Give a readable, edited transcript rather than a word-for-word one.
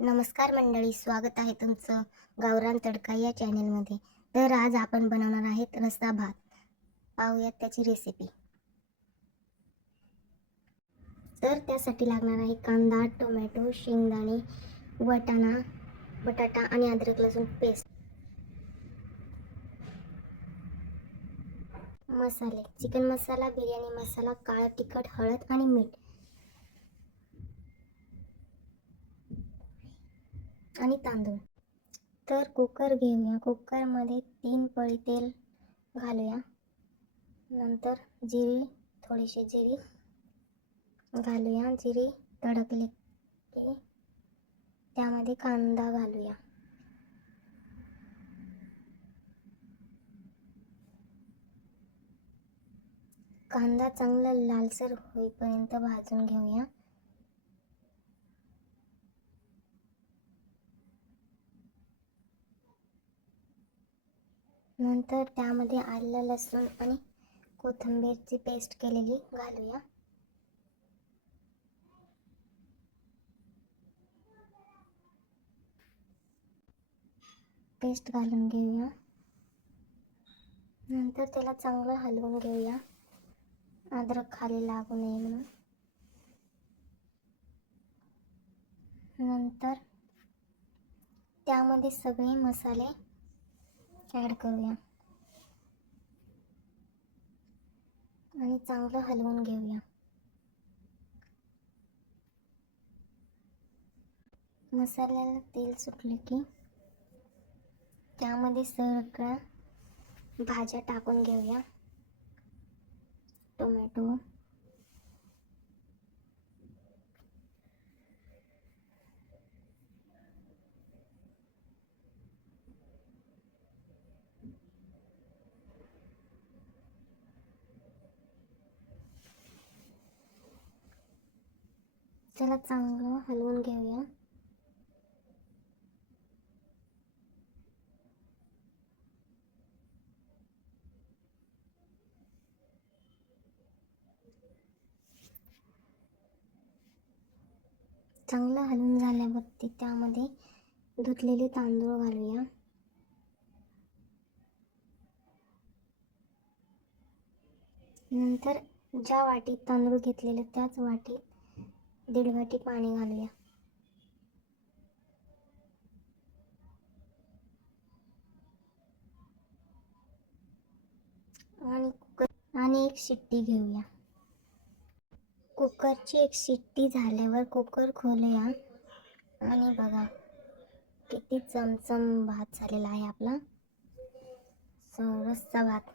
नमस्कार मंडळी, स्वागत आहे तुमचं गावरान तडका या चॅनलमध्ये. तर आज आपण बनवणार आहेत रस्सा भात. पाहूयात त्याची रेसिपी. तर त्यासाठी लागणार आहे कांदा, टोमॅटो, शेंगदाणे, वाटाणा, बटाटा आणि अद्रक लसूण पेस्ट. मसाले: चिकन मसाला, बिर्याणी मसाला, काळं तिखट, हळद आणि मीठ आणि तांदूळ. तर कुकर घेऊया. कुकरमध्ये 3 पळी तेल घालूया. नंतर थोडीशी जिरी घालूया. जिरी तडकली की त्यामध्ये कांदा घालूया. कांदा चांगला लालसर होईपर्यंत भाजून घेऊया. नंतर त्यामध्ये आलं, लसूण आणि कोथिंबीरची पेस्ट केलेली घालूया. पेस्ट घालून घेऊया. नंतर त्याला चांगलं हलवून घेऊया, अद्रक खाली लागू नये म्हणून. नंतर त्यामध्ये सगळे मसाले ॲड करूया आणि चांगलं हलवून घेऊया. मसाल्याला तेल सुटले की त्यामध्ये सगळ्या भाज्या टाकून घेऊया. टोमॅटो, त्याला चांगलं हलवून घेऊया. चांगलं हलवून झाल्यावरती त्यामध्ये धुतलेले तांदूळ घालूया. नंतर ज्या वाटीत तांदूळ घेतलेले त्याच वाटीत 1.5 वाटी पाणी घालूया. आणि एक शिट्टी घेऊया. कुकरची एक शिट्टी झाल्यावर कुकर खोलूया आणि बघा किती चमचम भात झालेला आहे आपला रस्सा भात.